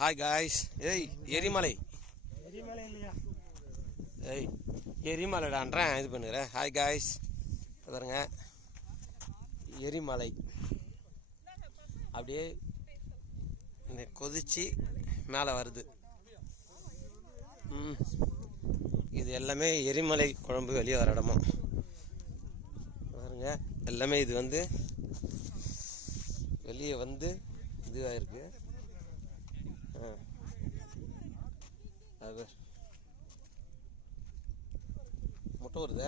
Hi guys. ஏய் எரிமலை ஏய் எரிமலைடான்றேன் இது பண்ணுறேன். ஹாய் காய்ஸ் பாருங்க, எரிமலை அப்படியே கொதிச்சு மேலே வருது. இது எல்லாமே எரிமலை குழம்பு வெளியே வர இடமா பாருங்க. எல்லாமே இது வந்து வெளியே வந்து இதுவாக இருக்கு. அது முட்டை வருது.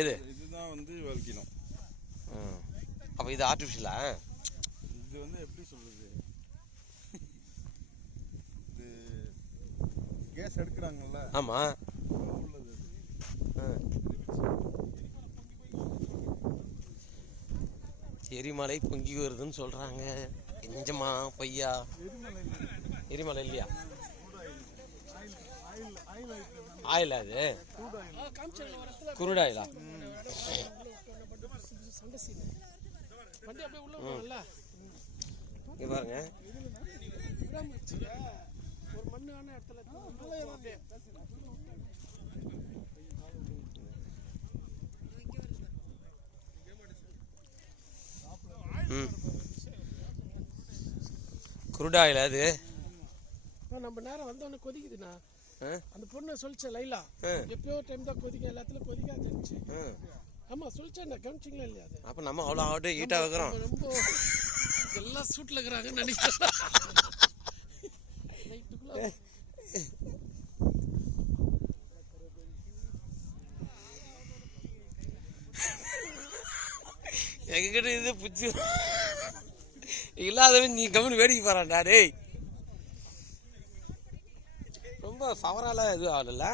எது இதுதான் வந்து வலிக்கணோ. அப்போ இது ஆர்டிஃபிஷியலா? இது வந்து எப்படி சொல்றது, இது கேஸ் எடுக்கிறாங்கல்ல. ஆமாம். எரிமலை பொங்கி வருதுன்னு சொல்றாங்க. நிஜமா பொய்யா? எரிமலை இல்லையா? ஆயில், அது குருடாயிலா? இங்க பாருங்க, குருடாயில அது நம்ம நேரம் வந்தோடனே கொதிக்குதுண்ணா. அந்த பொண்ணு சொல்லிச்சேன் லைலா, எப்பயோ டைம் தான் கொதிக்க, எல்லாத்துலயும் கொதிக்காது இருந்துச்சு. ஆமா சொல்லிச்சேன், கவனிச்சிங்களா இல்லையா? அது அப்ப நம்ம அவ்வளோ ஆட்டு ஹீட்டா வைக்கிறோம். ரொம்ப எல்லாம் சூட்ல இருக்கிறாங்கன்னு நினைக்கிறேன். எங்ககிட்ட இது புச்சு இல்லாதவன் நீ கம்முன்னு வேடிக்கை போறான்டா. டேய் ரொம்ப ஃபவரால இது ஆகல.